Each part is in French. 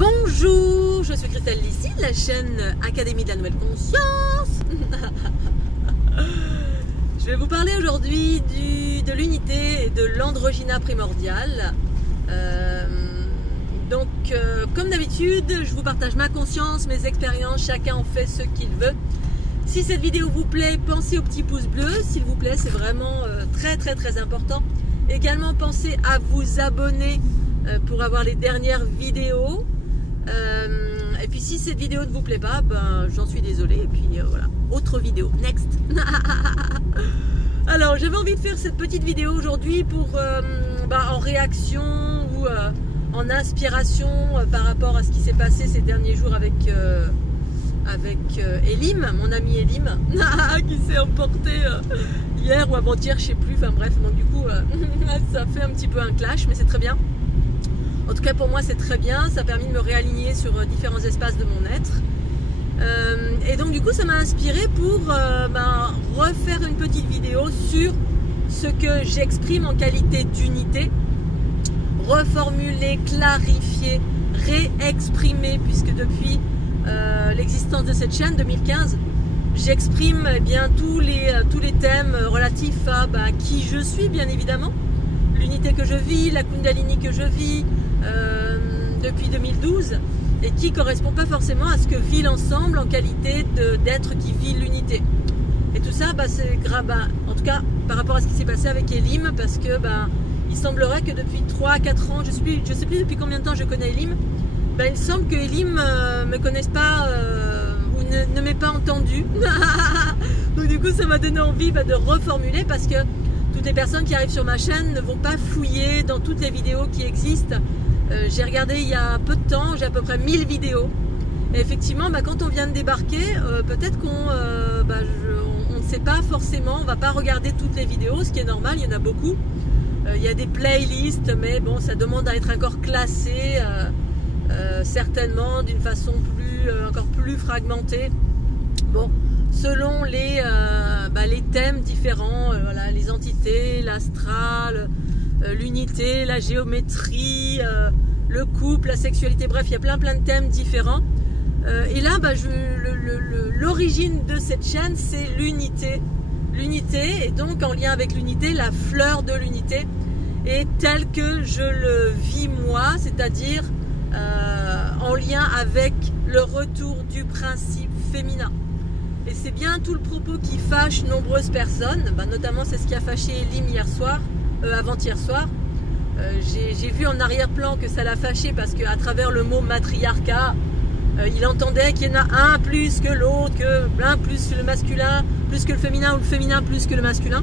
Bonjour, je suis Christelle Lissy de la chaîne Académie de la Nouvelle Conscience. Je vais vous parler aujourd'hui de l'unité et de l'androgyna primordial. Comme d'habitude, je vous partage ma conscience, mes expériences, chacun en fait ce qu'il veut. Si cette vidéo vous plaît, pensez au petit pouce bleu, s'il vous plaît, c'est vraiment très important. Également, pensez à vous abonner pour avoir les dernières vidéos. Et puis si cette vidéo ne vous plaît pas, ben, j'en suis désolée. Et puis voilà, autre vidéo, next. Alors j'avais envie de faire cette petite vidéo aujourd'hui pour en réaction ou en inspiration par rapport à ce qui s'est passé ces derniers jours avec Elim, mon ami Elim, qui s'est emporté hier ou avant-hier, je sais plus, enfin bref, donc du coup ça fait un petit peu un clash, mais c'est très bien. En tout cas pour moi c'est très bien, ça a permis de me réaligner sur différents espaces de mon être. Et donc du coup ça m'a inspiré pour refaire une petite vidéo sur ce que j'exprime en qualité d'unité, reformuler, clarifier, réexprimer, puisque depuis l'existence de cette chaîne 2015, j'exprime tous les thèmes relatifs à qui je suis, bien évidemment, l'unité que je vis, la Kundalini que je vis depuis 2012 et qui ne correspond pas forcément à ce que vit l'ensemble en qualité d'être qui vit l'unité. Et tout ça, c'est grave, en tout cas par rapport à ce qui s'est passé avec Elim, parce que il semblerait que depuis 3-4 ans, je sais plus depuis combien de temps je connais Elim, il semble que Elim ne me connaisse pas ou ne m'ait pas entendu. Donc du coup ça m'a donné envie de reformuler, parce que toutes les personnes qui arrivent sur ma chaîne ne vont pas fouiller dans toutes les vidéos qui existent. J'ai regardé il y a peu de temps, j'ai à peu près 1000 vidéos. Et effectivement, quand on vient de débarquer, peut-être qu'on ne sait pas forcément, on ne va pas regarder toutes les vidéos, ce qui est normal, il y en a beaucoup. Il y a des playlists, mais bon, ça demande à être encore classé, certainement d'une façon encore plus fragmentée. Bon, selon les thèmes différents, les entités, l'astral, l'unité, la géométrie, le couple, la sexualité, bref, il y a plein de thèmes différents. Et là, l'origine de cette chaîne, c'est l'unité. L'unité, et donc en lien avec l'unité, la fleur de l'unité, et telle que je le vis moi, c'est-à-dire en lien avec le retour du principe féminin. Et c'est bien tout le propos qui fâche nombreuses personnes, notamment c'est ce qui a fâché Elim avant-hier soir. J'ai vu en arrière-plan que ça l'a fâché parce qu'à travers le mot matriarcat, il entendait qu'il y en a un plus que l'autre, que l'un plus le masculin, plus que le féminin, ou le féminin plus que le masculin.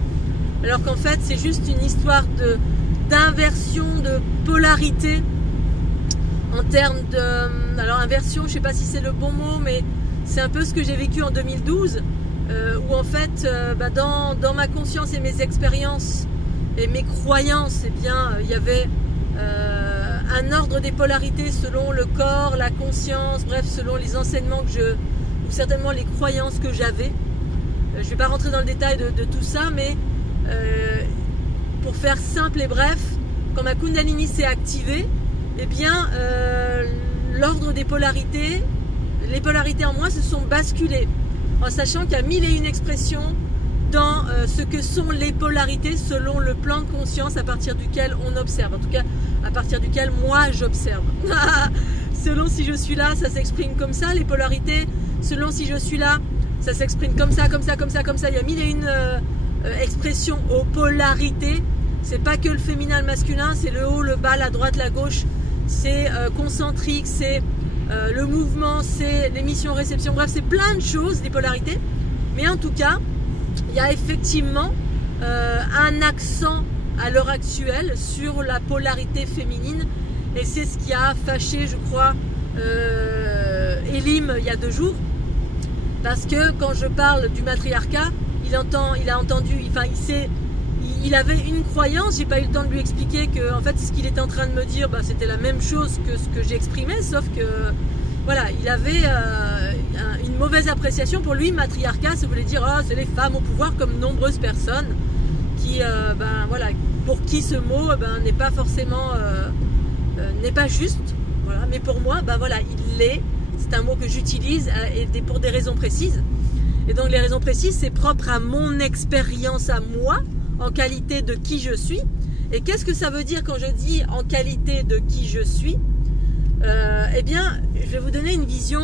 Alors qu'en fait c'est juste une histoire d'inversion de polarité en termes de... Alors inversion, je ne sais pas si c'est le bon mot, mais c'est un peu ce que j'ai vécu en 2012, où en fait dans ma conscience et mes expériences et mes croyances, il y avait un ordre des polarités selon le corps, la conscience, bref, selon les enseignements ou certainement les croyances que j'avais. Je ne vais pas rentrer dans le détail de tout ça, mais pour faire simple et bref, quand ma Kundalini s'est activée, l'ordre des polarités, les polarités en moi se sont basculées, en sachant qu'il y a 1001 expressions dans ce que sont les polarités selon le plan de conscience à partir duquel on observe, en tout cas à partir duquel moi j'observe. Selon si je suis là, ça s'exprime comme ça, les polarités, selon si je suis là, ça s'exprime comme ça, comme ça, comme ça, comme ça. Il y a 1001 expressions aux polarités. C'est pas que le féminin, le masculin, c'est le haut, le bas, la droite, la gauche, c'est concentrique, c'est le mouvement, c'est l'émission-réception, bref, c'est plein de choses, les polarités. Mais en tout cas, il y a effectivement un accent à l'heure actuelle sur la polarité féminine, et c'est ce qui a fâché, je crois, Elim il y a 2 jours, parce que quand je parle du matriarcat, il avait une croyance. J'ai pas eu le temps de lui expliquer que en fait ce qu'il était en train de me dire, c'était la même chose que ce que j'exprimais, sauf que voilà, il avait une mauvaise appréciation. Pour lui, matriarcat, ça voulait dire c'est les femmes au pouvoir, comme nombreuses personnes qui pour qui ce mot n'est pas forcément n'est pas juste. Voilà. Mais pour moi, bah voilà, il l'est. C'est un mot que j'utilise et pour des raisons précises. Et donc les raisons précises, c'est propre à mon expérience à moi, en qualité de qui je suis. Et qu'est-ce que ça veut dire quand je dis en qualité de qui je suis? Eh bien, je vais vous donner une vision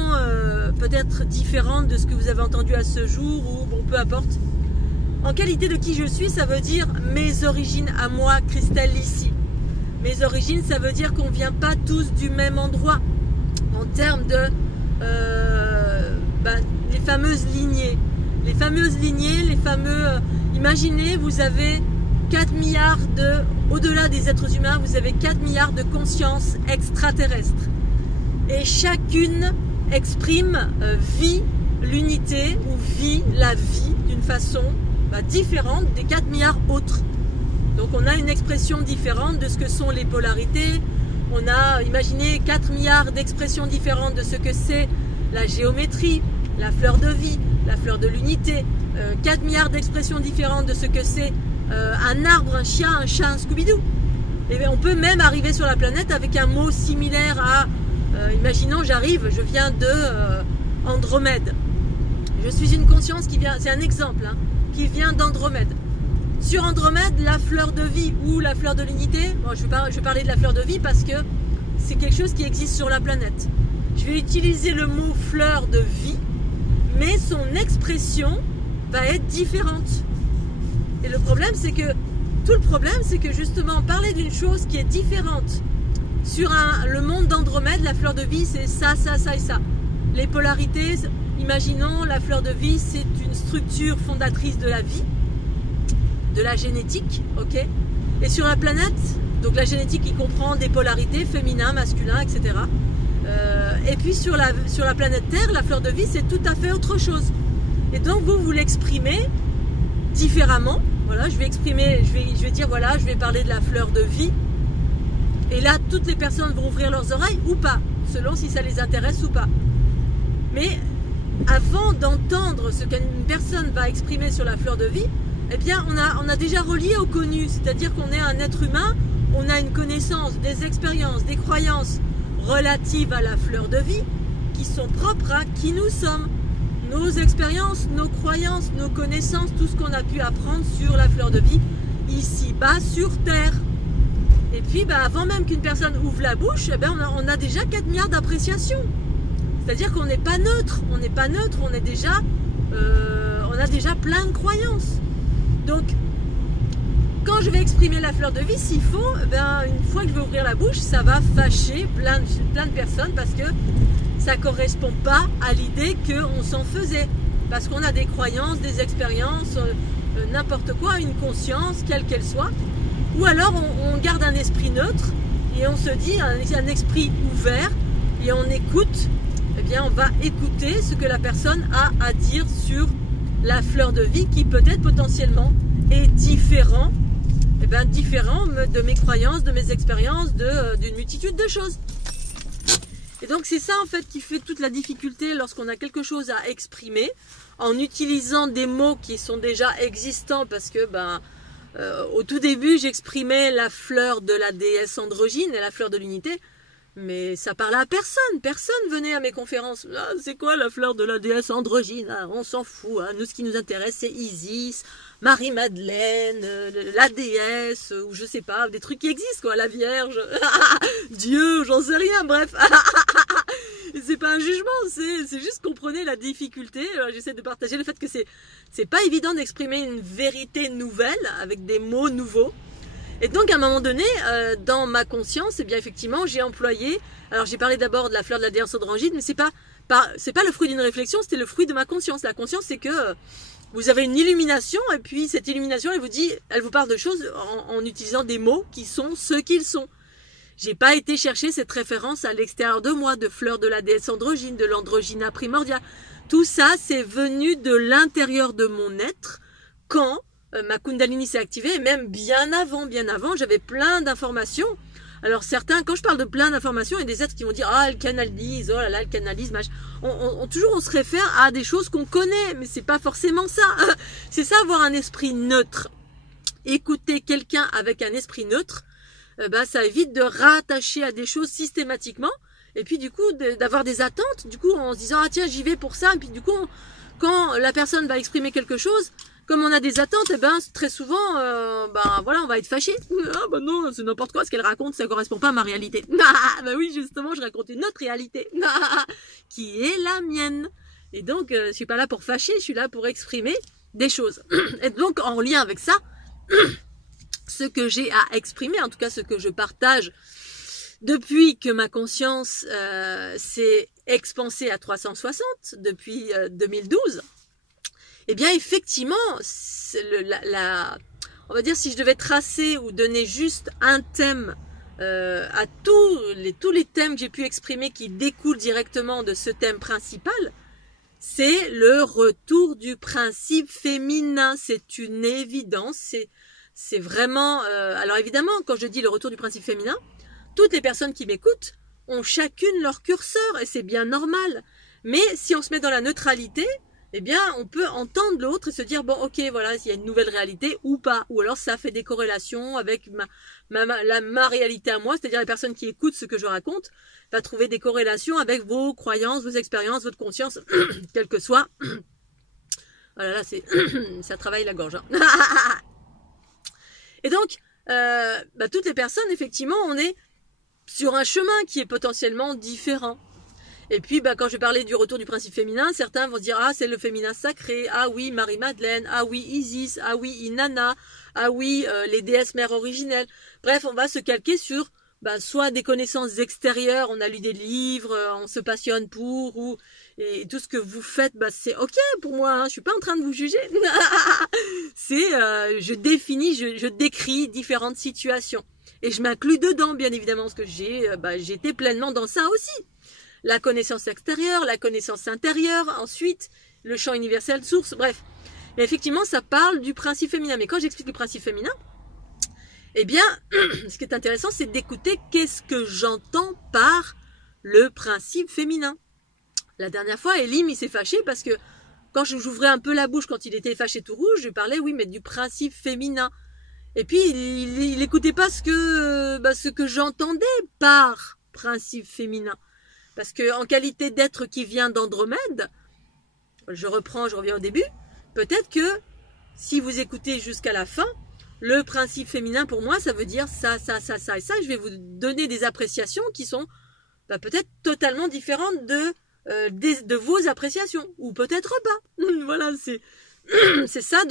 peut-être différente de ce que vous avez entendu à ce jour, ou bon, peu importe. En qualité de qui je suis, ça veut dire mes origines à moi, Christelle ici. Mes origines, ça veut dire qu'on ne vient pas tous du même endroit. En termes de les fameuses lignées. Les fameuses lignées, les fameux... imaginez, vous avez 4 milliards au-delà des êtres humains, vous avez 4 milliards de consciences extraterrestres. Et chacune exprime, vit l'unité ou vit la vie d'une façon différente des 4 milliards autres. Donc on a une expression différente de ce que sont les polarités. On a, imaginé 4 milliards d'expressions différentes de ce que c'est la géométrie, la fleur de vie, la fleur de l'unité. 4 milliards d'expressions différentes de ce que c'est un arbre, un chien, un chat, un Scooby-Doo. Et on peut même arriver sur la planète avec un mot similaire à, imaginons je viens de Andromède. Je suis une conscience qui vient, c'est un exemple, hein, qui vient d'Andromède. Sur Andromède, la fleur de vie ou la fleur de l'unité, bon, je vais parler de la fleur de vie parce que c'est quelque chose qui existe sur la planète. Je vais utiliser le mot fleur de vie, mais son expression va être différente. Et le problème, c'est que justement, parler d'une chose qui est différente sur le monde d'Andromède, la fleur de vie, c'est ça, ça, ça et ça. Les polarités, imaginons, la fleur de vie, c'est une structure fondatrice de la vie, de la génétique, ok. Et sur la planète, donc la génétique qui comprend des polarités, féminin, masculin, etc. Et puis sur la planète Terre, la fleur de vie, c'est tout à fait autre chose. Et donc vous l'exprimez différemment. Voilà, je vais dire voilà, je vais parler de la fleur de vie. Et là, toutes les personnes vont ouvrir leurs oreilles ou pas, selon si ça les intéresse ou pas. Mais avant d'entendre ce qu'une personne va exprimer sur la fleur de vie, eh bien, on a déjà relié au connu, c'est-à-dire qu'on est un être humain, on a une connaissance, des expériences, des croyances relatives à la fleur de vie qui sont propres à qui nous sommes. Nos expériences, nos croyances, nos connaissances, tout ce qu'on a pu apprendre sur la fleur de vie, ici-bas sur Terre. Et puis, avant même qu'une personne ouvre la bouche, eh bien, on a déjà 4 milliards d'appréciations. C'est-à-dire qu'on n'est pas neutre, on a déjà plein de croyances. Donc, quand je vais exprimer la fleur de vie, s'il faut, une fois que je vais ouvrir la bouche, ça va fâcher plein de personnes parce que ça ne correspond pas à l'idée qu'on s'en faisait. Parce qu'on a des croyances, des expériences, n'importe quoi, une conscience, quelle qu'elle soit. Ou alors on garde un esprit neutre et on se dit, un esprit ouvert, et on écoute, eh bien on va écouter ce que la personne a à dire sur la fleur de vie qui peut-être potentiellement est différent de mes croyances, de mes expériences, d'une multitude de choses. Et donc c'est ça en fait qui fait toute la difficulté lorsqu'on a quelque chose à exprimer en utilisant des mots qui sont déjà existants parce que au tout début j'exprimais la fleur de la déesse androgyne et la fleur de l'unité. Mais ça parlait à personne. Personne venait à mes conférences. Ah, c'est quoi la fleur de la déesse androgyne? Ah, on s'en fout. Hein. Nous, ce qui nous intéresse, c'est Isis, Marie-Madeleine, la déesse, ou je sais pas, des trucs qui existent, quoi. La Vierge, Dieu, j'en sais rien, bref. C'est pas un jugement, c'est juste comprenez la difficulté. J'essaie de partager le fait que c'est pas évident d'exprimer une vérité nouvelle avec des mots nouveaux. Et donc à un moment donné, dans ma conscience, eh bien effectivement, j'ai employé. Alors j'ai parlé d'abord de la fleur de la déesse androgyne, mais c'est pas le fruit d'une réflexion, c'était le fruit de ma conscience. La conscience, c'est que vous avez une illumination, et puis cette illumination, elle vous parle de choses en utilisant des mots qui sont ce qu'ils sont. J'ai pas été chercher cette référence à l'extérieur de moi, de fleur de la déesse androgyne, de l'androgyna primordial. Tout ça, c'est venu de l'intérieur de mon être quand ma Kundalini s'est activée, et même bien avant, j'avais plein d'informations. Alors certains, quand je parle de plein d'informations, il y a des êtres qui vont dire « Ah, elle canalise, oh là là, elle canalise, machin. » Toujours on se réfère à des choses qu'on connaît, mais c'est pas forcément ça. C'est ça, avoir un esprit neutre. Écouter quelqu'un avec un esprit neutre, ça évite de rattacher à des choses systématiquement, Et puis du coup, d'avoir des attentes, du coup, en se disant, ah tiens, j'y vais pour ça. Et puis du coup, quand la personne va exprimer quelque chose, comme on a des attentes, et ben très souvent, voilà, on va être fâché. Ah bah non, c'est n'importe quoi, ce qu'elle raconte, ça correspond pas à ma réalité. Ah, bah oui, justement, je raconte une autre réalité, qui est la mienne. Et donc, je suis pas là pour fâcher, je suis là pour exprimer des choses. Et donc, en lien avec ça, ce que j'ai à exprimer, en tout cas ce que je partage depuis que ma conscience s'est expansée à 360, depuis 2012, eh bien effectivement, on va dire si je devais tracer ou donner juste un thème à tous les thèmes que j'ai pu exprimer qui découlent directement de ce thème principal, c'est le retour du principe féminin. C'est une évidence, c'est vraiment... alors évidemment, quand je dis le retour du principe féminin, toutes les personnes qui m'écoutent ont chacune leur curseur et c'est bien normal. Mais si on se met dans la neutralité, eh bien on peut entendre l'autre et se dire bon ok voilà, s'il y a une nouvelle réalité ou pas. Ou alors ça fait des corrélations avec ma réalité à moi, c'est-à-dire la personne qui écoute ce que je raconte va trouver des corrélations avec vos croyances, vos expériences, votre conscience, quel que soit. Voilà, là c'est ça travaille la gorge. Hein. Et donc, toutes les personnes, effectivement, on est sur un chemin qui est potentiellement différent. Et puis, quand je parlais du retour du principe féminin, certains vont se dire, ah, c'est le féminin sacré, ah oui, Marie-Madeleine, ah oui, Isis, ah oui, Inanna, ah oui, les déesses mères originelles. Bref, on va se calquer sur soit des connaissances extérieures, on a lu des livres, on se passionne pour, et tout ce que vous faites, c'est ok pour moi, hein, je suis pas en train de vous juger. C'est, je définis, je décris différentes situations. Et je m'inclus dedans, bien évidemment, parce que j'étais pleinement dans ça aussi. La connaissance extérieure, la connaissance intérieure, ensuite, le champ universel source, bref. Mais effectivement, ça parle du principe féminin. Mais quand j'explique le principe féminin, eh bien, ce qui est intéressant, c'est d'écouter qu'est-ce que j'entends par le principe féminin. La dernière fois, Elim, il s'est fâché parce que quand j'ouvrais un peu la bouche, quand il était fâché tout rouge, je lui parlais, oui, mais du principe féminin. Et puis, il écoutait pas ce que j'entendais par principe féminin. Parce que en qualité d'être qui vient d'Andromède, je reviens au début, peut-être que si vous écoutez jusqu'à la fin, le principe féminin pour moi, ça veut dire ça, ça, ça, ça et ça. Je vais vous donner des appréciations qui sont peut-être totalement différentes de vos appréciations, ou peut-être pas. Voilà, c'est ça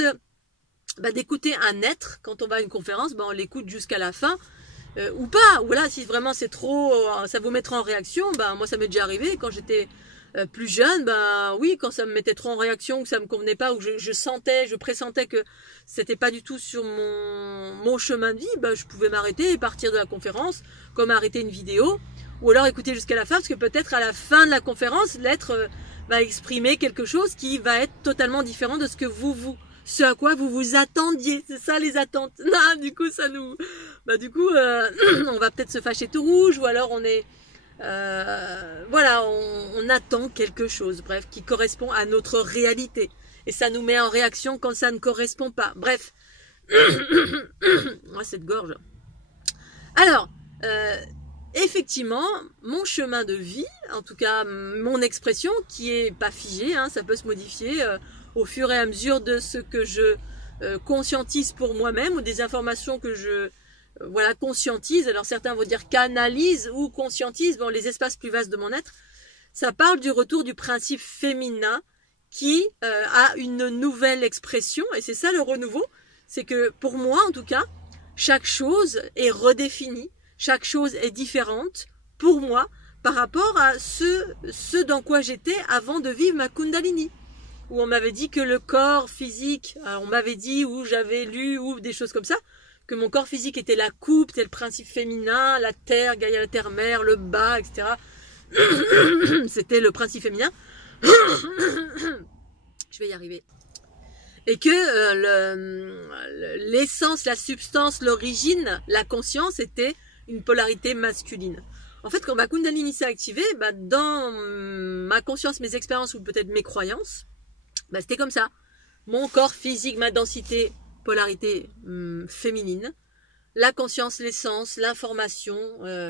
d'écouter un être. Quand on va à une conférence, on l'écoute jusqu'à la fin. Ou pas, ou voilà, si vraiment c'est trop, ça vous mettra en réaction, moi ça m'est déjà arrivé quand j'étais plus jeune, oui, quand ça me mettait trop en réaction, ou que ça me convenait pas, ou je pressentais que c'était pas du tout sur mon chemin de vie, je pouvais m'arrêter et partir de la conférence, comme arrêter une vidéo, ou alors écouter jusqu'à la fin, parce que peut-être à la fin de la conférence, l'être va exprimer quelque chose qui va être totalement différent de ce à quoi vous vous attendiez. C'est ça les attentes. Non, du coup, ça nous... on va peut-être se fâcher tout rouge, ou alors on est... on attend quelque chose, bref, qui correspond à notre réalité. Et ça nous met en réaction quand ça ne correspond pas. Bref. Moi, cette gorge. Alors, effectivement, mon chemin de vie, en tout cas, mon expression, qui est pas figée, hein, ça peut se modifier au fur et à mesure de ce que je conscientise pour moi-même, ou des informations que je conscientise. Alors certains vont dire canalise ou conscientise, les espaces plus vastes de mon être. Ça parle du retour du principe féminin qui a une nouvelle expression, et c'est ça le renouveau. C'est que pour moi, en tout cas, chaque chose est redéfinie, chaque chose est différente pour moi par rapport à ce dans quoi j'étais avant de vivre ma Kundalini. Où on m'avait dit que le corps physique, on m'avait dit, ou j'avais lu, ou des choses comme ça, que mon corps physique était la coupe, c'était le principe féminin, la terre, Gaïa la terre-mère, le bas, etc. C'était le principe féminin. Je vais y arriver. Et que l'essence, la substance, l'origine, la conscience était une polarité masculine. En fait, quand ma Kundalini s'est activée, dans ma conscience, mes expériences, ou peut-être mes croyances, c'était comme ça. Mon corps physique, ma densité, polarité féminine. la conscience, l'essence, l'information,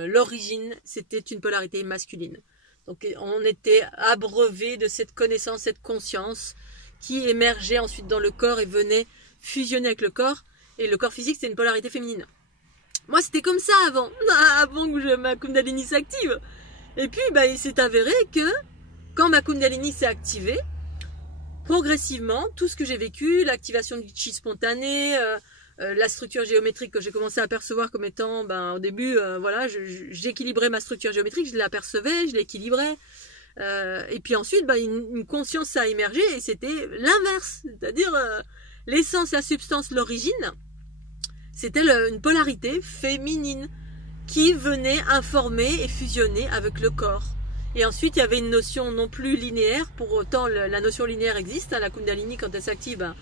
l'origine, c'était une polarité masculine. Donc on était abreuvé de cette connaissance, cette conscience qui émergeait ensuite dans le corps et venait fusionner avec le corps. Et le corps physique, c'était une polarité féminine. Moi, c'était comme ça avant que ma Kundalini s'active. Et puis, il s'est avéré que quand ma Kundalini s'est activée, progressivement, tout ce que j'ai vécu, l'activation du chi spontané, la structure géométrique que j'ai commencé à percevoir comme étant, au début, voilà, j'équilibrais ma structure géométrique, je l'apercevais, je l'équilibrais. Et puis ensuite, une conscience a émergé et c'était l'inverse, c'est-à-dire l'essence, la substance, l'origine, c'était une polarité féminine qui venait informer et fusionner avec le corps. Et ensuite, il y avait une notion non plus linéaire, pour autant la notion linéaire existe, hein, la Kundalini quand elle s'active,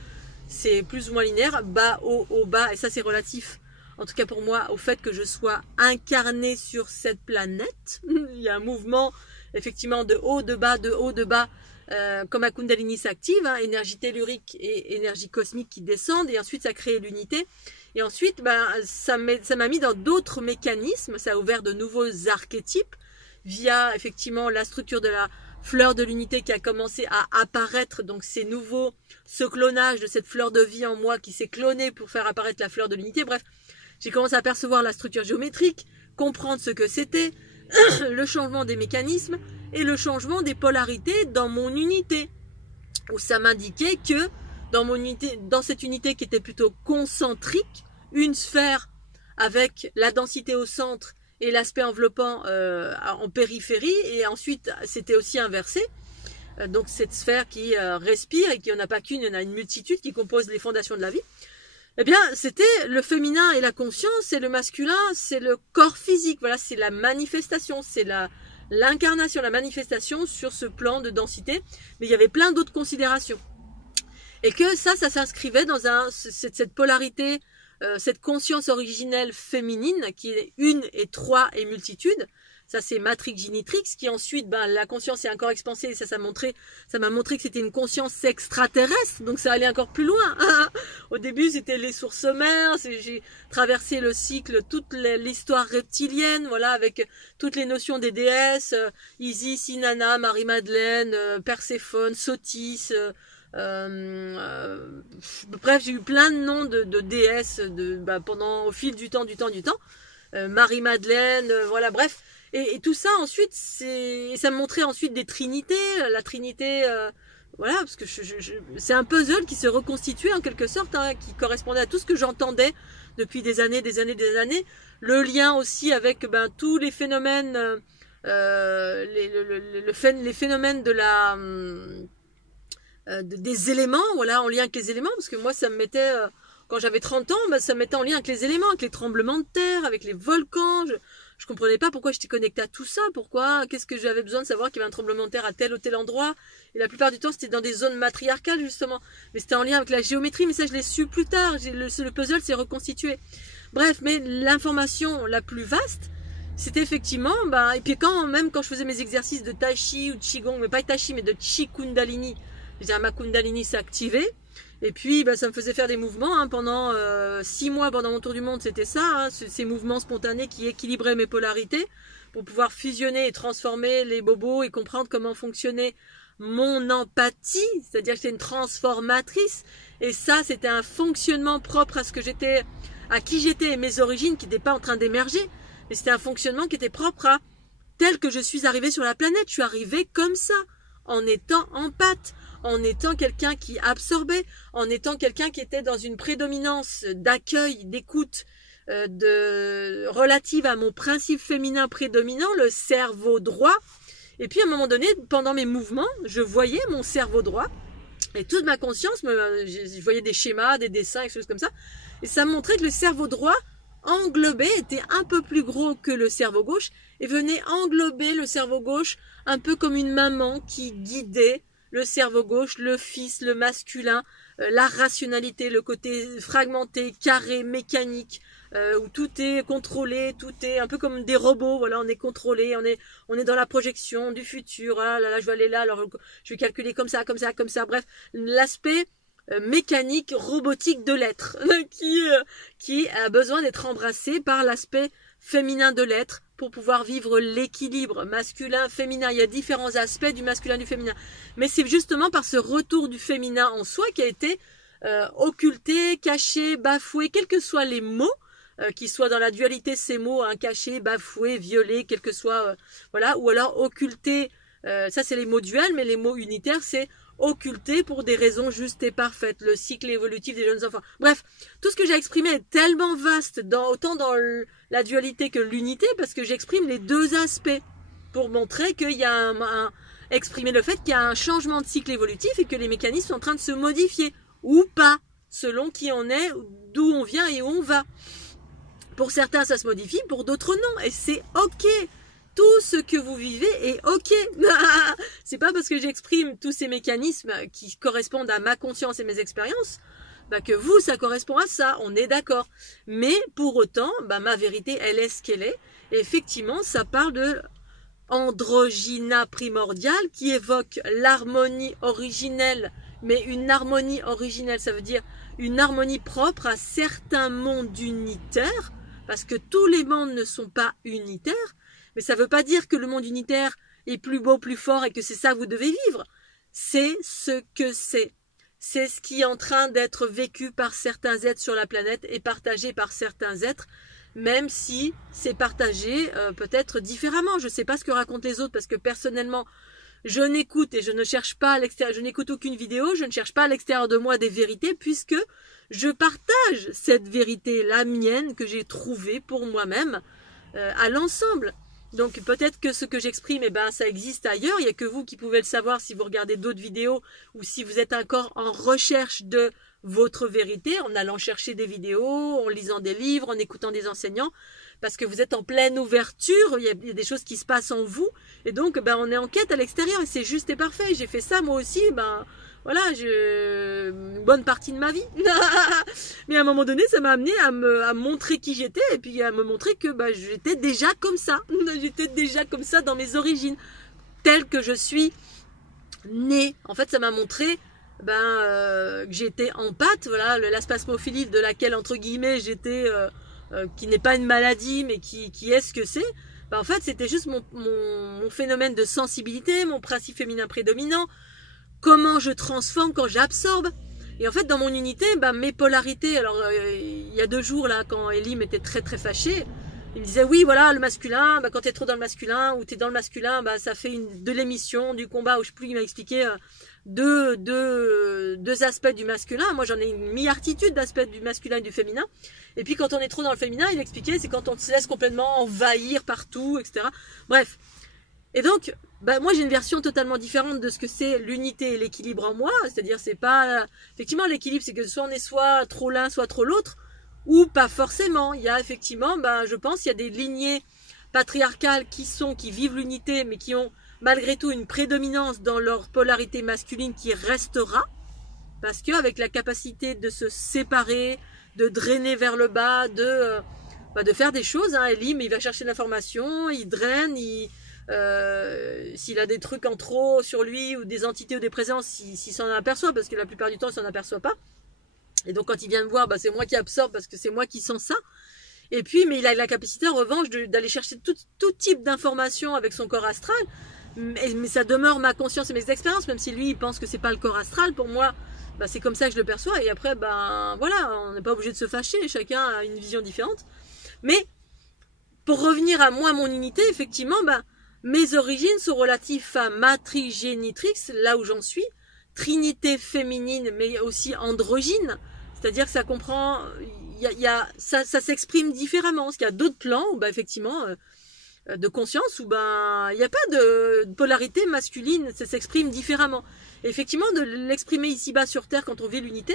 c'est plus ou moins linéaire, bas, haut, bas, et ça c'est relatif, en tout cas pour moi, au fait que je sois incarnée sur cette planète. Il y a un mouvement, effectivement, de haut, de bas, comme ma Kundalini s'active, hein, énergie tellurique et énergie cosmique qui descendent, et ensuite ça crée l'unité. Et ensuite, ça m'a mis dans d'autres mécanismes, ça a ouvert de nouveaux archétypes, via effectivement la structure de la fleur de l'unité qui a commencé à apparaître, donc c'est nouveau, ce clonage de cette fleur de vie en moi qui s'est clonée pour faire apparaître la fleur de l'unité. Bref, j'ai commencé à percevoir la structure géométrique, comprendre ce que c'était, le changement des mécanismes et le changement des polarités dans mon unité, où ça m'indiquait que dans cette unité qui était plutôt concentrique, une sphère avec la densité au centre et l'aspect enveloppant en périphérie, et ensuite c'était aussi inversé. Donc cette sphère qui respire et qui n'en a pas qu'une, il y en a une multitude qui compose les fondations de la vie. Eh bien, c'était le féminin et la conscience, et le masculin, c'est le corps physique. Voilà, c'est la manifestation, c'est l'incarnation, la manifestation sur ce plan de densité. Mais il y avait plein d'autres considérations. Et que ça s'inscrivait dans cette polarité, cette conscience originelle féminine qui est une et trois et multitude. Ça c'est matrix genitrix, qui ensuite, la conscience est encore expansée, et ça m'a montré que c'était une conscience extraterrestre, donc ça allait encore plus loin. Au début c'était les sources mères, j'ai traversé le cycle, toute l'histoire reptilienne, voilà, avec toutes les notions des déesses, Isis, Inanna, Marie-Madeleine, Perséphone, Sotis, bref, j'ai eu plein de noms de déesses au fil du temps, Marie-Madeleine, voilà, bref. Et tout ça ensuite, ça me montrait ensuite des trinités, la trinité, voilà, parce que c'est un puzzle qui se reconstituait en quelque sorte, hein, qui correspondait à tout ce que j'entendais depuis des années. Le lien aussi avec tous les phénomènes, les phénomènes des éléments, voilà, en lien avec les éléments, parce que moi ça me mettait, quand j'avais 30 ans, ça me mettait en lien avec les éléments, avec les tremblements de terre, avec les volcans. Je comprenais pas pourquoi j'étais connectée à tout ça, qu'est-ce que j'avais besoin de savoir qu'il y avait un tremblement de terre à tel ou tel endroit. Et la plupart du temps, c'était dans des zones matriarcales, justement. Mais c'était en lien avec la géométrie, mais ça, je l'ai su plus tard. Le puzzle s'est reconstitué. Bref, mais l'information la plus vaste, c'était effectivement, et puis quand je faisais mes exercices de Tai Chi ou de Qigong, mais pas de Tai Chi, mais de Chi Kundalini, ma Kundalini s'est activée. Et puis, ça me faisait faire des mouvements, hein, pendant 6 mois, pendant mon tour du monde, c'était ça, hein, ces mouvements spontanés qui équilibraient mes polarités pour pouvoir fusionner et transformer les bobos et comprendre comment fonctionnait mon empathie, c'est-à-dire que j'étais une transformatrice. Et ça, c'était un fonctionnement propre à qui j'étais et mes origines qui n'étaient pas en train d'émerger, mais c'était un fonctionnement qui était propre à tel que je suis arrivée sur la planète. Je suis arrivée comme ça, en étant empathe, en étant quelqu'un qui absorbait, en étant quelqu'un qui était dans une prédominance d'accueil, d'écoute, relative à mon principe féminin prédominant, le cerveau droit. Et puis à un moment donné, pendant mes mouvements, je voyais mon cerveau droit, et toute ma conscience, je voyais des schémas, des dessins, des choses comme ça, et ça me montrait que le cerveau droit était un peu plus gros que le cerveau gauche, et venait englober le cerveau gauche un peu comme une maman qui guidait le cerveau gauche, le fils, le masculin, la rationalité, le côté fragmenté, carré, mécanique, où tout est contrôlé, tout est un peu comme des robots, voilà, on est contrôlé, on est dans la projection du futur, ah là là, je vais aller là, alors je vais calculer comme ça, bref, l'aspect mécanique, robotique de l'être, qui a besoin d'être embrassé par l'aspect féminin de l'être pour pouvoir vivre l'équilibre masculin-féminin. Il y a différents aspects du masculin et du féminin. Mais c'est justement par ce retour du féminin en soi qui a été occulté, caché, bafoué, quels que soient les mots, qui soient dans la dualité ces mots, hein, caché, bafoué, violé, quel que soit, voilà, ou alors occulté, ça c'est les mots duels, mais les mots unitaires c'est occulté pour des raisons justes et parfaites, le cycle évolutif des jeunes enfants. Bref, tout ce que j'ai exprimé est tellement vaste, autant dans la dualité que l'unité, parce que j'exprime les deux aspects pour montrer qu'il y a exprimer le fait qu'il y a un changement de cycle évolutif et que les mécanismes sont en train de se modifier, ou pas, selon qui on est, d'où on vient et où on va. Pour certains, ça se modifie, pour d'autres, non, et c'est ok. Tout ce que vous vivez est ok. C'est pas parce que j'exprime tous ces mécanismes qui correspondent à ma conscience et mes expériences, bah que vous, ça correspond à ça, on est d'accord. Mais pour autant, bah ma vérité, elle est ce qu'elle est. Et effectivement, ça parle de androgyna primordiale qui évoque l'harmonie originelle. Mais une harmonie originelle, ça veut dire une harmonie propre à certains mondes unitaires, parce que tous les mondes ne sont pas unitaires. Mais ça ne veut pas dire que le monde unitaire est plus beau, plus fort et que c'est ça que vous devez vivre. C'est ce que c'est. C'est ce qui est en train d'être vécu par certains êtres sur la planète et partagé par certains êtres, même si c'est partagé peut-être différemment. Je ne sais pas ce que racontent les autres parce que personnellement, je n'écoute et je ne cherche pas à l'extérieur, je n'écoute aucune vidéo, je ne cherche pas à l'extérieur de moi des vérités puisque je partage cette vérité, la mienne, que j'ai trouvée pour moi-même à l'ensemble. Donc peut-être que ce que j'exprime, eh ben, ça existe ailleurs, il n'y a que vous qui pouvez le savoir si vous regardez d'autres vidéos ou si vous êtes encore en recherche de votre vérité, en allant chercher des vidéos, en lisant des livres, en écoutant des enseignants, parce que vous êtes en pleine ouverture, il y a des choses qui se passent en vous, et donc ben, on est en quête à l'extérieur, et c'est juste et parfait. J'ai fait ça moi aussi, ben voilà, une bonne partie de ma vie. Mais à un moment donné, ça m'a amené à me montrer qui j'étais et puis à me montrer que bah, j'étais déjà comme ça. J'étais déjà comme ça dans mes origines, telle que je suis née. En fait, ça m'a montré que j'étais empathe, voilà, la spasmophilie de laquelle, entre guillemets, j'étais, qui n'est pas une maladie, mais qui est ce que c'est. En fait, c'était juste mon phénomène de sensibilité, mon principe féminin prédominant, comment je transforme quand j'absorbe. Et en fait, dans mon unité, mes polarités, alors il y a 2 jours, là, quand Elim était très très fâchée, il me disait, oui, voilà, le masculin, quand tu es trop dans le masculin, ou tu es dans le masculin, ça fait de l'émission, du combat, ou je sais plus, il m'a expliqué deux aspects du masculin. Moi, j'en ai une mi-artitude d'aspects du masculin et du féminin. Et puis, quand on est trop dans le féminin, il expliquait, c'est quand on se laisse complètement envahir partout, etc. Bref. Et donc, moi j'ai une version totalement différente de ce que c'est l'unité et l'équilibre en moi, c'est-à-dire c'est pas, effectivement l'équilibre c'est que soit on est soit trop l'un soit trop l'autre, ou pas forcément. Il y a effectivement, je pense, il y a des lignées patriarcales qui vivent l'unité mais qui ont malgré tout une prédominance dans leur polarité masculine qui restera, parce qu'avec la capacité de se séparer, de drainer vers le bas, de faire des choses, hein, Elim, il va chercher l'information, il draine, s'il a des trucs en trop sur lui ou des entités ou des présences, s'il s'en aperçoit, parce que la plupart du temps il s'en aperçoit pas, et donc quand il vient me voir, c'est moi qui absorbe parce que c'est moi qui sens ça. Et puis mais il a la capacité en revanche d'aller chercher tout type d'informations avec son corps astral, mais ça demeure ma conscience et mes expériences, même si lui il pense que c'est pas le corps astral. Pour moi c'est comme ça que je le perçois, et après voilà, on n'est pas obligé de se fâcher, chacun a une vision différente. Mais pour revenir à moi, mon unité, effectivement, mes origines sont relatives à ma trigénitrix, là où j'en suis, trinité féminine, mais aussi androgyne, c'est-à-dire que ça comprend, ça s'exprime différemment, parce qu'il y a d'autres plans où, effectivement, de conscience, où il n'y a pas de polarité masculine, ça s'exprime différemment. Et effectivement, de l'exprimer ici-bas sur Terre quand on vit l'unité,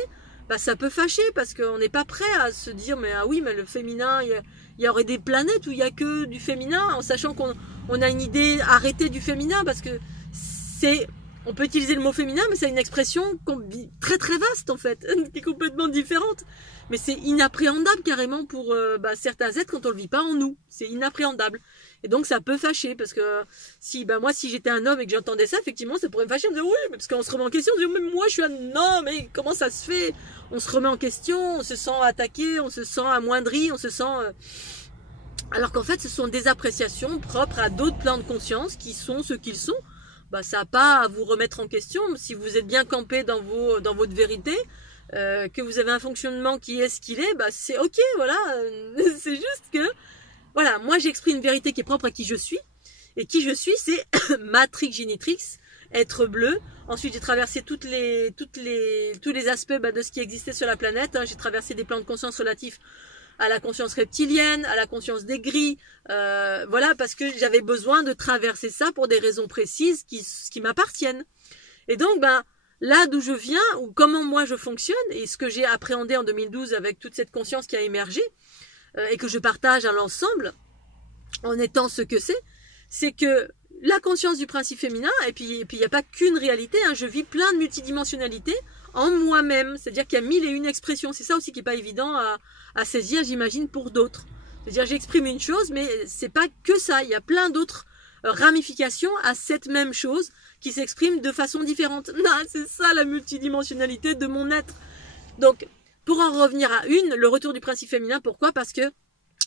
ça peut fâcher, parce qu'on n'est pas prêt à se dire, mais ah oui, mais le féminin, il y aurait des planètes où il n'y a que du féminin, en sachant qu'on a une idée arrêtée du féminin, parce que c'est on peut utiliser le mot féminin, mais c'est une expression très très vaste en fait, qui est complètement différente. Mais c'est inappréhendable carrément pour certains êtres quand on le vit pas en nous. C'est inappréhendable. Et donc ça peut fâcher, parce que si moi si j'étais un homme et que j'entendais ça, effectivement ça pourrait me fâcher, me dire oui, mais parce qu'on se remet en question, on se dit mais moi je suis un homme, mais comment ça se fait? On se remet en question, on se sent attaqué, on se sent amoindri, on se sent... Alors qu'en fait ce sont des appréciations propres à d'autres plans de conscience qui sont ce qu'ils sont. Ça n'a pas à vous remettre en question. Si vous êtes bien campé dans votre vérité, que vous avez un fonctionnement qui est ce qu'il est, c'est ok, voilà. C'est juste que, voilà, moi j'exprime une vérité qui est propre à qui je suis. Et qui je suis, c'est matrix génitrix, être bleu. Ensuite, j'ai traversé tous les aspects de ce qui existait sur la planète. J'ai traversé des plans de conscience relatifs à la conscience reptilienne, à la conscience des gris, voilà, parce que j'avais besoin de traverser ça pour des raisons précises qui m'appartiennent. Et donc, là d'où je viens, ou comment moi je fonctionne, et ce que j'ai appréhendé en 2012 avec toute cette conscience qui a émergé, et que je partage à l'ensemble, en étant ce que c'est que la conscience du principe féminin, et puis il n'y a pas qu'une réalité, je vis plein de multidimensionnalités en moi-même, c'est-à-dire qu'il y a 1001 expressions, c'est ça aussi qui n'est pas évident à saisir, j'imagine, pour d'autres. C'est-à-dire j'exprime une chose, mais c'est pas que ça, il y a plein d'autres ramifications à cette même chose qui s'expriment de façon différente. C'est ça la multidimensionnalité de mon être. Donc, pour en revenir à le retour du principe féminin, pourquoi? Parce que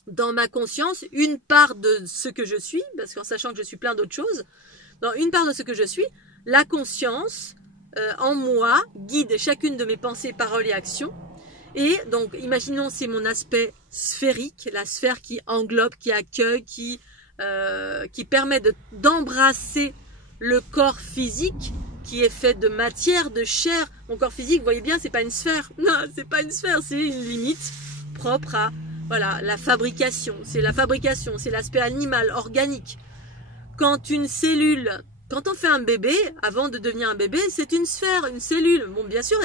dans ma conscience, une part de ce que je suis, parce qu'en sachant que je suis plein d'autres choses, dans une part de ce que je suis, la conscience en moi guide chacune de mes pensées, paroles et actions. Et donc, imaginons, c'est mon aspect sphérique, la sphère qui englobe, qui accueille, qui permet d'embrasser le corps physique, qui est fait de matière, de chair. Mon corps physique, vous voyez bien, c'est pas une sphère. Non, c'est pas une sphère, c'est une limite propre à la fabrication. C'est la fabrication, c'est l'aspect animal, organique. Quand on fait un bébé, avant de devenir un bébé, c'est une sphère, une cellule. Bon, bien sûr,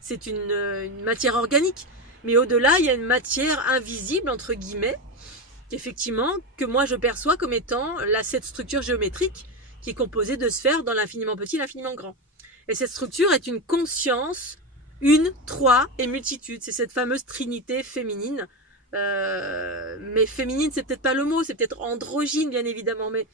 c'est une matière organique. Mais au-delà, il y a une matière invisible, entre guillemets, effectivement, que moi je perçois comme étant cette structure géométrique qui est composée de sphères dans l'infiniment petit et l'infiniment grand. Et cette structure est une conscience, une, trois et multitude. C'est cette fameuse trinité féminine. Mais féminine, c'est peut-être pas le mot, c'est peut-être androgyne, bien évidemment, mais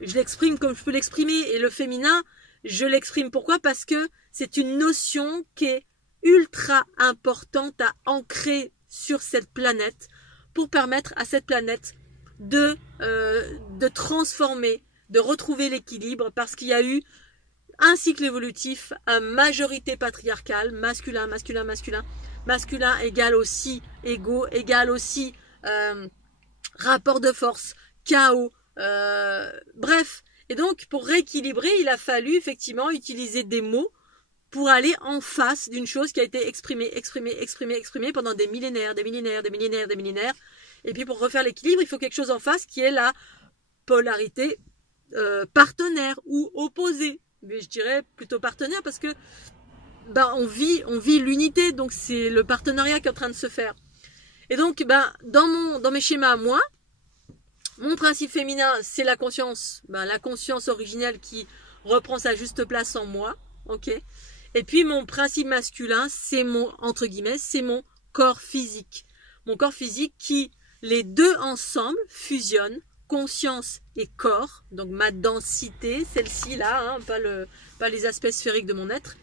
je l'exprime comme je peux l'exprimer. Et le féminin, je l'exprime. Pourquoi? Parce que c'est une notion qui est ultra importante à ancrer sur cette planète pour permettre à cette planète de transformer, de retrouver l'équilibre, parce qu'il y a eu un cycle évolutif à majorité patriarcale, masculin, masculin, masculin. Masculin égale aussi ego, égale aussi rapport de force, chaos, bref. Et donc, pour rééquilibrer, il a fallu effectivement utiliser des mots pour aller en face d'une chose qui a été exprimée pendant des millénaires. Et puis pour refaire l'équilibre, il faut quelque chose en face qui est la polarité partenaire ou opposée. Mais je dirais plutôt partenaire parce que on vit l'unité, donc c'est le partenariat qui est en train de se faire. Et donc dans mes schémas à moi, mon principe féminin, c'est la conscience originelle qui reprend sa juste place en moi, ok. Et puis mon principe masculin, c'est entre guillemets, c'est mon corps physique. Mon corps physique qui, les deux ensemble, fusionnent, conscience et corps, donc ma densité, celle-ci là, pas les aspects sphériques de mon être,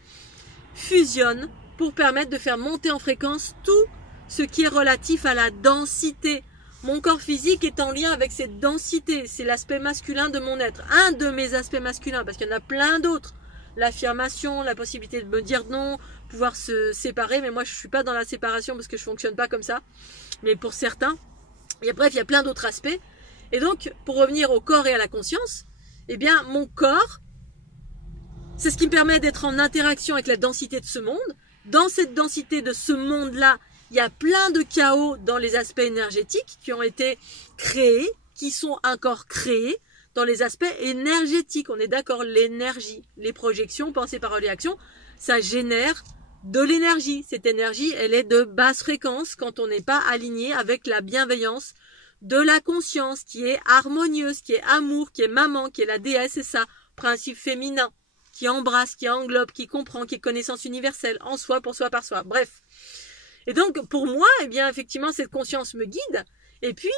fusionnent pour permettre de faire monter en fréquence tout ce qui est relatif à la densité. Mon corps physique est en lien avec cette densité, c'est l'aspect masculin de mon être, un de mes aspects masculins, parce qu'il y en a plein d'autres. L'affirmation, la possibilité de me dire non, pouvoir se séparer, mais moi je suis pas dans la séparation parce que je fonctionne pas comme ça, mais pour certains, et bref, il y a plein d'autres aspects. Et donc, pour revenir au corps et à la conscience, eh bien, mon corps, c'est ce qui me permet d'être en interaction avec la densité de ce monde. Dans cette densité de ce monde-là, il y a plein de chaos dans les aspects énergétiques qui ont été créés, qui sont encore créés dans les aspects énergétiques. On est d'accord, l'énergie, les projections, pensées, paroles et actions, ça génère de l'énergie. Cette énergie, elle est de basse fréquence quand on n'est pas aligné avec la bienveillance de la conscience qui est harmonieuse, qui est amour, qui est maman, qui est la déesse, c'est ça, principe féminin. qui embrasse, qui englobe, qui comprend, qui est connaissance universelle, en soi, pour soi, par soi. Bref. Et donc, pour moi, eh bien, effectivement, cette conscience me guide. Et puis,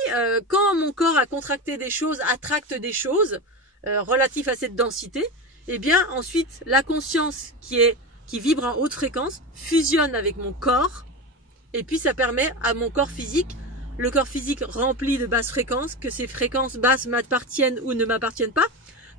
quand mon corps a contracté des choses, attracte des choses relatives à cette densité, eh bien, ensuite, la conscience qui vibre en haute fréquence fusionne avec mon corps. Et puis, ça permet à mon corps physique, le corps physique rempli de basses fréquences, que ces fréquences basses m'appartiennent ou ne m'appartiennent pas.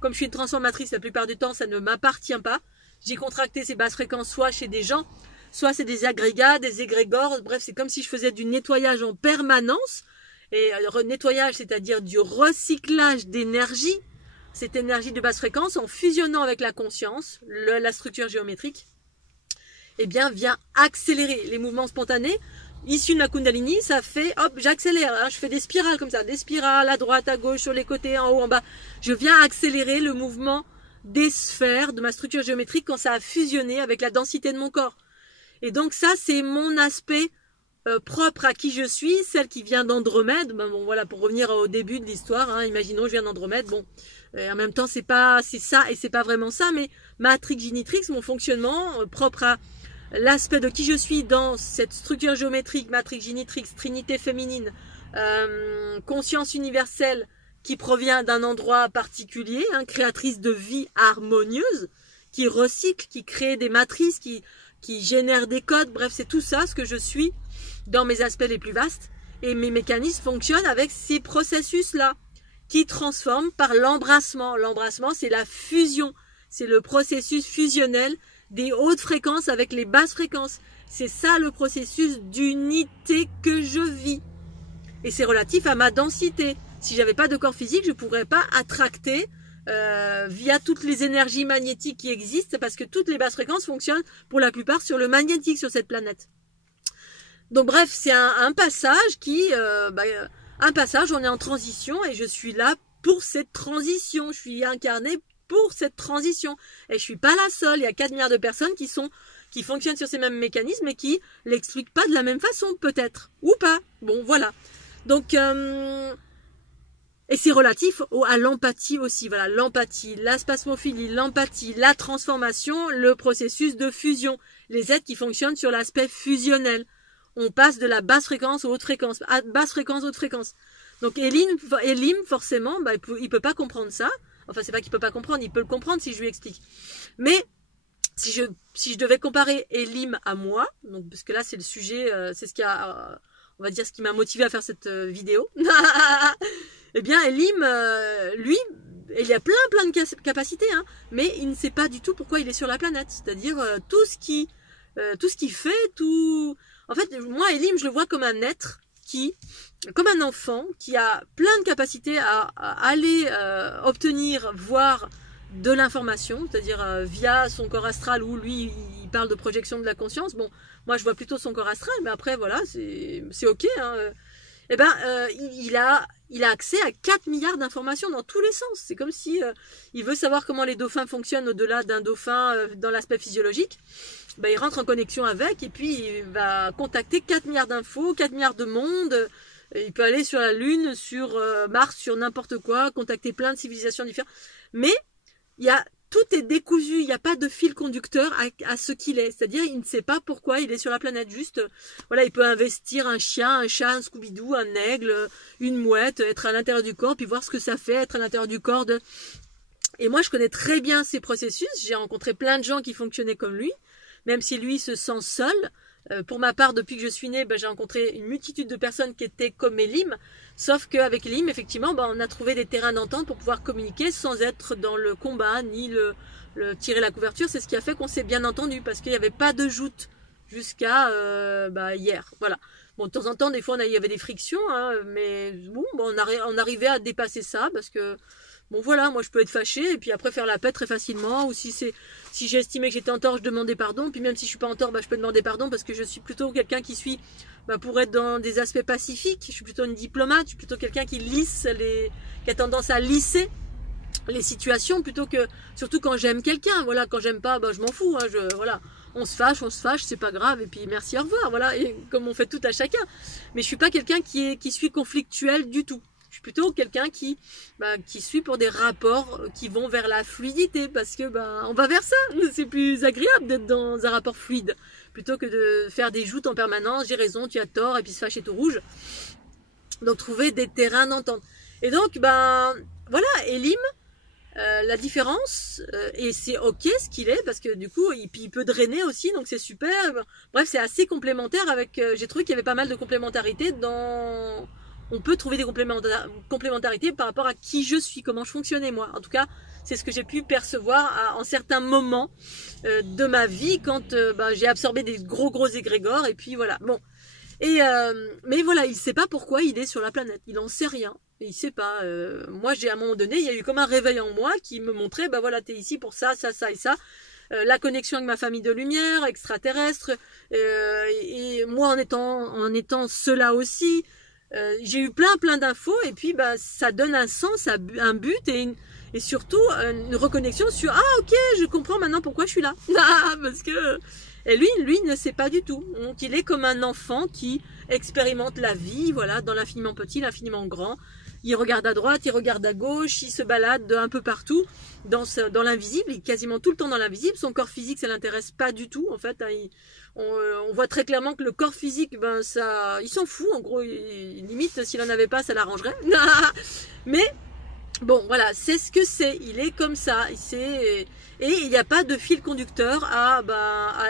Comme je suis une transformatrice, la plupart du temps, ça ne m'appartient pas. J'ai contracté ces basses fréquences soit chez des gens, soit c'est des agrégats, des égrégores. Bref, c'est comme si je faisais du nettoyage en permanence. Et nettoyage, c'est-à-dire du recyclage d'énergie. Cette énergie de basse fréquence, en fusionnant avec la conscience, la structure géométrique, eh bien, vient accélérer les mouvements spontanés. Issu de ma Kundalini, ça fait, hop, j'accélère, hein, je fais des spirales comme ça, des spirales à droite, à gauche, sur les côtés, en haut, en bas. Je viens accélérer le mouvement des sphères de ma structure géométrique quand ça a fusionné avec la densité de mon corps. Et donc ça, c'est mon aspect propre à qui je suis, celle qui vient d'Andromède. Ben bon, voilà, pour revenir au début de l'histoire, hein, imaginons, je viens d'Andromède, bon, en même temps, c'est ça et c'est pas vraiment ça, mais Matrix Genitrix, mon fonctionnement propre à l'aspect de qui je suis dans cette structure géométrique, Matrix Genitrix, Trinité féminine, conscience universelle qui provient d'un endroit particulier, hein, créatrice de vie harmonieuse, qui recycle, qui crée des matrices, qui génère des codes, bref, c'est tout ça ce que je suis dans mes aspects les plus vastes. Et mes mécanismes fonctionnent avec ces processus-là, qui transforment par l'embrassement. L'embrassement, c'est la fusion, c'est le processus fusionnel des hautes fréquences avec les basses fréquences. C'est ça le processus d'unité que je vis. Et c'est relatif à ma densité. Si j'avais pas de corps physique, je pourrais pas attracter via toutes les énergies magnétiques qui existent, parce que toutes les basses fréquences fonctionnent pour la plupart sur le magnétique sur cette planète. Donc bref, c'est un passage un passage, on est en transition et je suis là pour cette transition. Je suis incarnée pour cette transition. Et je suis pas la seule. Il y a 4 milliards de personnes qui fonctionnent sur ces mêmes mécanismes et qui l'expliquent pas de la même façon, peut-être. Ou pas. Bon, voilà. Donc, et c'est relatif à l'empathie aussi. Voilà, l'empathie, la spasmophilie, l'empathie, la transformation, le processus de fusion. Les êtres qui fonctionnent sur l'aspect fusionnel. On passe de la basse fréquence aux hautes fréquences, à basse fréquence, haute fréquence. Donc Elim, forcément, il peut pas comprendre ça. Enfin, c'est pas qu'il peut pas comprendre, il peut le comprendre si je lui explique. Mais si je devais comparer Elim à moi, donc parce que là c'est le sujet, c'est ce qui a, on va dire, ce qui m'a motivé à faire cette vidéo. Eh bien, Elim, lui, il a plein de capacités, hein, mais il ne sait pas du tout pourquoi il est sur la planète. C'est-à-dire tout ce qu'il fait, tout. En fait, moi, Elim, je le vois comme un être comme un enfant, qui a plein de capacités à aller obtenir, voir de l'information, c'est-à-dire via son corps astral, où lui, il parle de projection de la conscience. Bon, moi, je vois plutôt son corps astral, mais après, voilà, c'est ok. Hein. Eh ben, il a accès à 4 milliards d'informations dans tous les sens. C'est comme si il veut savoir comment les dauphins fonctionnent au-delà d'un dauphin dans l'aspect physiologique. Ben, il rentre en connexion avec et puis il va contacter 4 milliards d'infos, 4 milliards de mondes. Il peut aller sur la Lune, sur Mars, sur n'importe quoi, contacter plein de civilisations différentes. Mais tout est décousu, il n'y a pas de fil conducteur à ce qu'il est. C'est-à-dire, il ne sait pas pourquoi il est sur la planète. Juste, voilà, il peut investir un chien, un chat, un Scooby-Doo, un aigle, une mouette, être à l'intérieur du corps, puis voir ce que ça fait, être à l'intérieur du corps de... Et moi, je connais très bien ces processus. J'ai rencontré plein de gens qui fonctionnaient comme lui, même si lui se sent seul. Pour ma part, depuis que je suis née, j'ai rencontré une multitude de personnes qui étaient comme Elim, sauf qu'avec Elim, effectivement, on a trouvé des terrains d'entente pour pouvoir communiquer sans être dans le combat, ni le tirer la couverture. C'est ce qui a fait qu'on s'est bien entendu, parce qu'il n'y avait pas de joute jusqu'à hier. Voilà. Bon, de temps en temps, des fois, il y avait des frictions, hein, mais bon, on arrivait à dépasser ça, parce que bon voilà, moi je peux être fâchée et puis après faire la paix très facilement, ou si j'ai estimé que j'étais en tort, je demandais pardon, puis même si je suis pas en tort, je peux demander pardon, parce que je suis plutôt quelqu'un qui suis, pour être dans des aspects pacifiques, je suis plutôt une diplomate, je suis plutôt quelqu'un qui qui a tendance à lisser les situations, plutôt que, surtout quand j'aime quelqu'un, voilà, quand j'aime pas, je m'en fous, hein, voilà, on se fâche, c'est pas grave, et puis merci, au revoir, voilà, et comme on fait tout à chacun, mais je suis pas quelqu'un qui suis conflictuel du tout. suis plutôt quelqu'un qui suit pour des rapports qui vont vers la fluidité, parce que on va vers ça. C'est plus agréable d'être dans un rapport fluide plutôt que de faire des joutes en permanence. J'ai raison, tu as tort, et puis se fâcher tout rouge. Donc trouver des terrains d'entente. Et donc voilà, Elim, la différence, et c'est ok ce qu'il est, parce que du coup il peut drainer aussi, donc c'est super. Bref, c'est assez complémentaire avec, j'ai trouvé qu'il y avait pas mal de complémentarité dans... On peut trouver des complémentarités par rapport à qui je suis, comment je fonctionnais moi. En tout cas, c'est ce que j'ai pu percevoir en certains moments de ma vie, quand j'ai absorbé des gros égrégores, et puis voilà. Bon. Mais voilà, il sait pas pourquoi il est sur la planète, il en sait rien, il sait pas. Moi, à un moment donné, il y a eu comme un réveil en moi qui me montrait, voilà, t'es ici pour ça et ça. La connexion avec ma famille de lumière, extraterrestre, et moi en étant cela aussi, j'ai eu plein d'infos, et puis ça donne un sens, un but, et surtout une reconnexion sur ok, je comprends maintenant pourquoi je suis là. Parce que et lui ne sait pas du tout. Donc il est comme un enfant qui expérimente la vie, voilà, dans l'infiniment petit, l'infiniment grand. Il regarde à droite, il regarde à gauche, il se balade un peu partout dans l'invisible, il est quasiment tout le temps dans l'invisible. Son corps physique, ça l'intéresse pas du tout, en fait. On voit très clairement que le corps physique, il s'en fout, en gros, limite, s'il en avait pas, ça l'arrangerait. Mais bon, voilà, c'est ce que c'est. Il est comme ça. Et il n'y a pas de fil conducteur à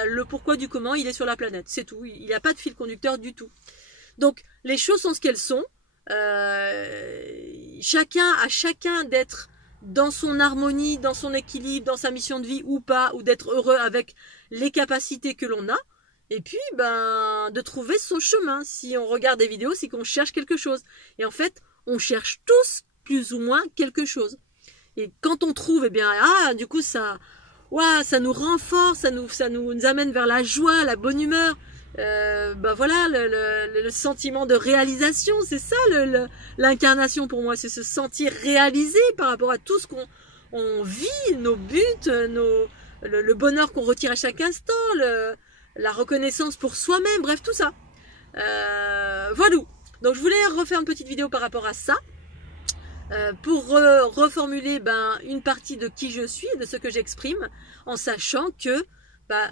le pourquoi du comment il est sur la planète. C'est tout. Il n'y a pas de fil conducteur du tout. Donc, les choses sont ce qu'elles sont. Chacun d'être dans son harmonie, dans son équilibre, dans sa mission de vie ou pas, ou d'être heureux avec les capacités que l'on a. Et puis, de trouver son chemin. Si on regarde des vidéos, c'est qu'on cherche quelque chose. Et en fait, on cherche tous plus ou moins quelque chose. Et quand on trouve, du coup, ça nous renforce, ça nous amène vers la joie, la bonne humeur. Voilà, le sentiment de réalisation, c'est ça l'incarnation pour moi, c'est se sentir réalisé par rapport à tout ce qu'on vit, nos buts, le bonheur qu'on retire à chaque instant, la reconnaissance pour soi-même, bref, tout ça. Voilà. Donc je voulais refaire une petite vidéo par rapport à ça. Pour reformuler une partie de qui je suis, de ce que j'exprime, en sachant que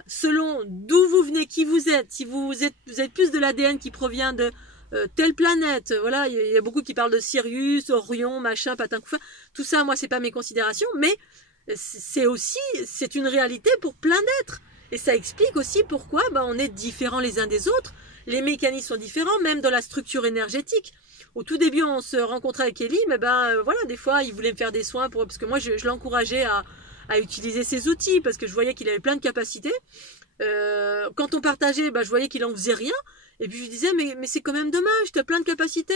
selon d'où vous venez, qui vous êtes, si vous êtes plus de l'ADN qui provient de telle planète, voilà, il y a beaucoup qui parlent de Sirius, Orion, machin, patin couffin, tout ça, moi c'est pas mes considérations, mais c'est une réalité pour plein d'êtres, et ça explique aussi pourquoi on est différents les uns des autres. Les mécanismes sont différents, même dans la structure énergétique. Au tout début, on se rencontrait avec Ellie, mais voilà, des fois, il voulait me faire des soins parce que moi, je l'encourageais à utiliser ses outils, parce que je voyais qu'il avait plein de capacités. Quand on partageait, je voyais qu'il en faisait rien. Et puis je lui disais, mais c'est quand même dommage, tu as plein de capacités,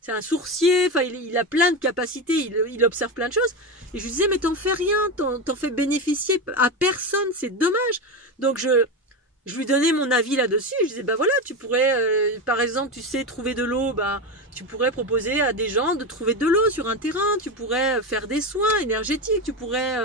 c'est un sourcier, enfin il a plein de capacités, il observe plein de choses. Et je lui disais, mais t'en fais rien, t'en fais bénéficier à personne, c'est dommage. Donc je lui donnais mon avis là-dessus. Je disais, voilà, tu pourrais, par exemple, tu sais trouver de l'eau, tu pourrais proposer à des gens de trouver de l'eau sur un terrain, tu pourrais faire des soins énergétiques, tu pourrais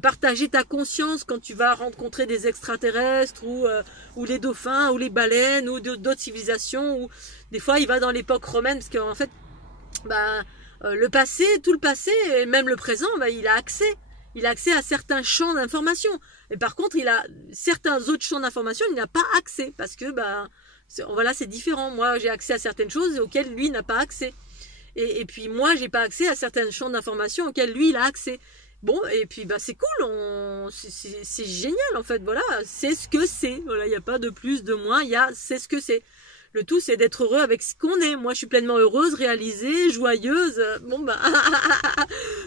partager ta conscience quand tu vas rencontrer des extraterrestres ou les dauphins ou les baleines ou d'autres civilisations. Ou des fois, il va dans l'époque romaine, parce qu'en fait, le passé, tout le passé, et même le présent, il a accès. Il a accès à certains champs d'information. Et par contre, il a certains autres champs d'information, il n'a pas accès. Parce que, voilà, c'est différent. Moi, j'ai accès à certaines choses auxquelles lui n'a pas accès. Et puis, moi, j'ai pas accès à certains champs d'information auxquels lui, il a accès. Bon, et puis, c'est cool. C'est génial, en fait. Voilà, c'est ce que c'est. Voilà, il n'y a pas de plus, de moins. C'est ce que c'est. Le tout, c'est d'être heureux avec ce qu'on est. Moi, je suis pleinement heureuse, réalisée, joyeuse. Bon,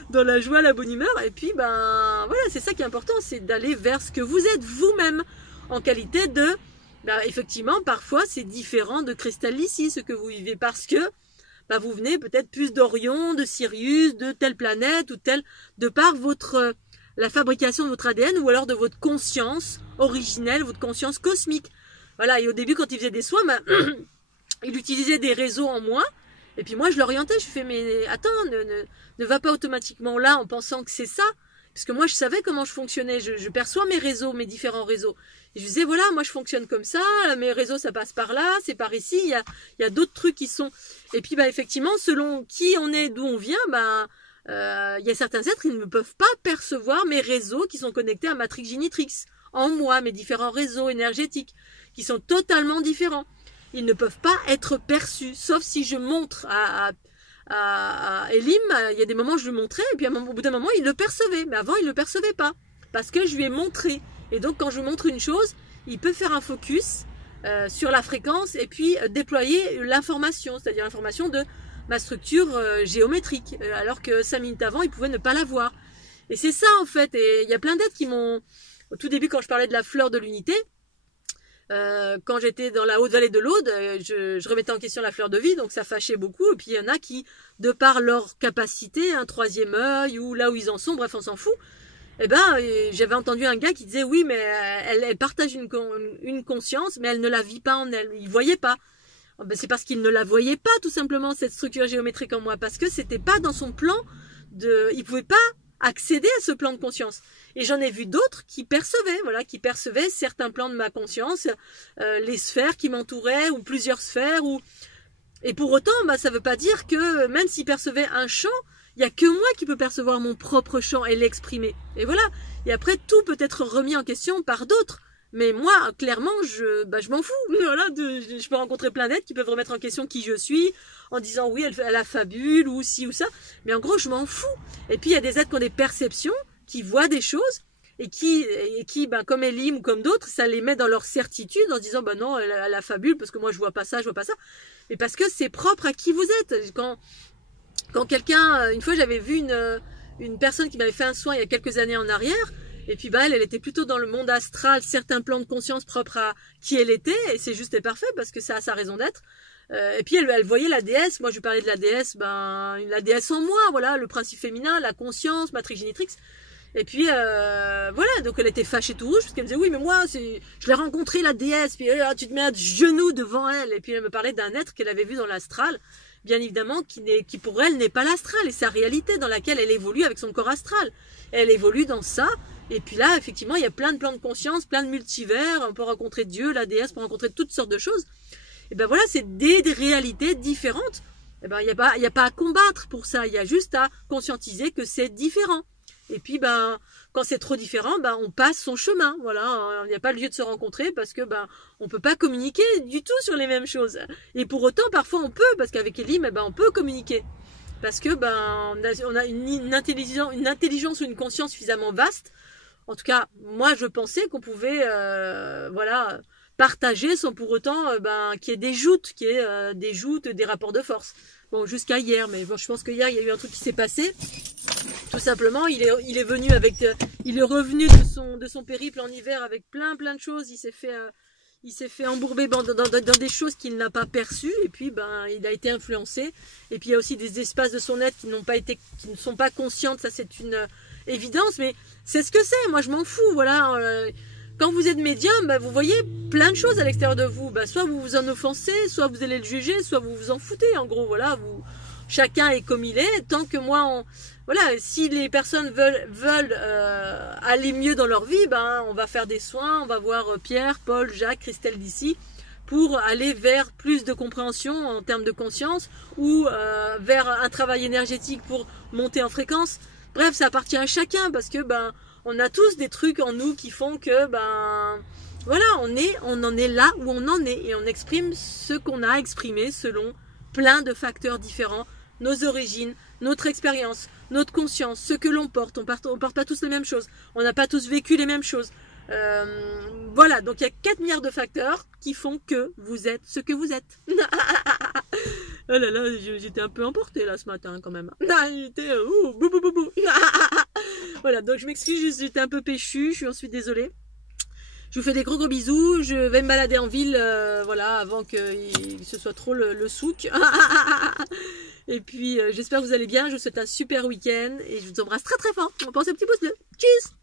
dans la joie, la bonne humeur. Et puis, voilà, c'est ça qui est important, c'est d'aller vers ce que vous êtes vous-même. En qualité de... effectivement, parfois, c'est différent de Cristal ici, ce que vous vivez. Parce que vous venez peut-être plus d'Orion, de Sirius, de telle planète ou telle... De par la fabrication de votre ADN ou alors de votre conscience originelle, votre conscience cosmique. Voilà, et au début, quand il faisait des soins, il utilisait des réseaux en moi. Et puis moi, je l'orientais, je fais, mais attends, ne va pas automatiquement là en pensant que c'est ça. Puisque moi, je savais comment je fonctionnais. Je perçois mes réseaux, mes différents réseaux. Et je disais, voilà, moi, je fonctionne comme ça. Mes réseaux, ça passe par là, c'est par ici. Il y a d'autres trucs qui sont... Et puis, effectivement, selon qui on est, d'où on vient, il y a certains êtres qui ne peuvent pas percevoir mes réseaux qui sont connectés à Matrix Génitrix. En moi, mes différents réseaux énergétiques, qui sont totalement différents. Ils ne peuvent pas être perçus, sauf si je montre à Elim, il y a des moments où je lui montrais, et puis au bout d'un moment, il le percevait. Mais avant, il ne le percevait pas, parce que je lui ai montré. Et donc, quand je montre une chose, il peut faire un focus sur la fréquence, et puis déployer l'information, c'est-à-dire l'information de ma structure géométrique, alors que 5 minutes avant, il pouvait ne pas la voir. Et c'est ça, en fait. Et il y a plein d'êtres qui m'ont... Au tout début, quand je parlais de la fleur de l'unité, quand j'étais dans la haute vallée de l'Aude, je remettais en question la fleur de vie, donc ça fâchait beaucoup. Et puis il y en a qui, de par leur capacité, un troisième œil, ou là où ils en sont, bref, on s'en fout. Eh j'avais entendu un gars qui disait, oui, mais elle partage une conscience, mais elle ne la vit pas en elle. Il voyait pas. C'est parce qu'il ne la voyait pas, tout simplement, cette structure géométrique en moi, parce que c'était pas dans son plan il pouvait pas accéder à ce plan de conscience. Et j'en ai vu d'autres qui percevaient, voilà, qui percevaient certains plans de ma conscience, les sphères qui m'entouraient, ou plusieurs sphères, et pour autant, ça veut pas dire que même s'ils percevaient un champ, il y a que moi qui peux percevoir mon propre champ et l'exprimer. Et voilà. Et après, tout peut être remis en question par d'autres. Mais moi, clairement, je m'en fous. Voilà, je peux rencontrer plein d'êtres qui peuvent remettre en question qui je suis, en disant oui, elle a fabule, ou ci ou ça. Mais en gros, je m'en fous. Et puis, il y a des êtres qui ont des perceptions, qui voient des choses, et qui comme Elim ou comme d'autres, ça les met dans leur certitude, en se disant, non, elle a fabule, parce que moi, je vois pas ça, je vois pas ça. Mais parce que c'est propre à qui vous êtes. Quand quelqu'un, une fois, j'avais vu une personne qui m'avait fait un soin il y a quelques années en arrière. Et puis elle était plutôt dans le monde astral, certains plans de conscience propres à qui elle était, et c'est juste et parfait parce que ça a sa raison d'être. Et puis elle voyait la déesse, moi je lui parlais de la déesse, la déesse en moi, voilà, le principe féminin, la conscience, Matrix Génitrix. Et puis voilà, donc elle était fâchée tout rouge parce qu'elle me disait oui mais moi je l'ai rencontré la déesse, puis tu te mets à genoux devant elle, et puis elle me parlait d'un être qu'elle avait vu dans l'astral, bien évidemment qui pour elle n'est pas l'astral, et sa réalité dans laquelle elle évolue avec son corps astral. Elle évolue dans ça. Et puis là, effectivement, il y a plein de plans de conscience, plein de multivers, on peut rencontrer Dieu, la déesse, on peut rencontrer toutes sortes de choses. Et voilà, c'est des réalités différentes. Et il y a pas à combattre pour ça, il y a juste à conscientiser que c'est différent. Et puis, quand c'est trop différent, on passe son chemin, voilà. Il n'y a pas lieu de se rencontrer parce que, on peut pas communiquer du tout sur les mêmes choses. Et pour autant, parfois, on peut, parce qu'avec Elim, on peut communiquer. Parce que, on a une intelligence ou une conscience suffisamment vaste. En tout cas, moi, je pensais qu'on pouvait, partager sans pour autant qu'il y ait des joutes, des rapports de force. Bon, jusqu'à hier, mais bon, je pense que hier, il y a eu un truc qui s'est passé. Tout simplement, il est venu il est revenu de son périple en hiver avec plein de choses. Il s'est fait embourber dans des choses qu'il n'a pas perçues, et puis il a été influencé. Et puis il y a aussi des espaces de son être qui ne sont pas conscientes, ça c'est une évidence, mais c'est ce que c'est, moi je m'en fous, voilà. Quand vous êtes médium, vous voyez plein de choses à l'extérieur de vous, soit vous vous en offensez, soit vous allez le juger, soit vous vous en foutez, en gros, voilà, chacun est comme il est, tant que moi, voilà, si les personnes veulent aller mieux dans leur vie, on va faire des soins, on va voir Pierre, Paul, Jacques, Christelle d'ici, pour aller vers plus de compréhension en termes de conscience, ou vers un travail énergétique pour monter en fréquence. Bref, ça appartient à chacun, parce que on a tous des trucs en nous qui font que voilà, on en est là où on en est, et on exprime ce qu'on a exprimé selon plein de facteurs différents, nos origines, notre expérience, notre conscience, ce que l'on porte. On porte pas tous les mêmes choses, on n'a pas tous vécu les mêmes choses. Voilà, donc il y a 4 milliards de facteurs qui font que vous êtes ce que vous êtes. Oh là là, j'étais un peu emportée là ce matin quand même. J'étais bou bou bou bou. Voilà, donc je m'excuse, j'étais un peu péchue, je suis ensuite désolée. Je vous fais des gros bisous, je vais me balader en ville, voilà, avant que ce soit trop le souk. Et puis j'espère que vous allez bien, je vous souhaite un super week-end et je vous embrasse très très fort. On pense un petit pouce bleu. Tchuss!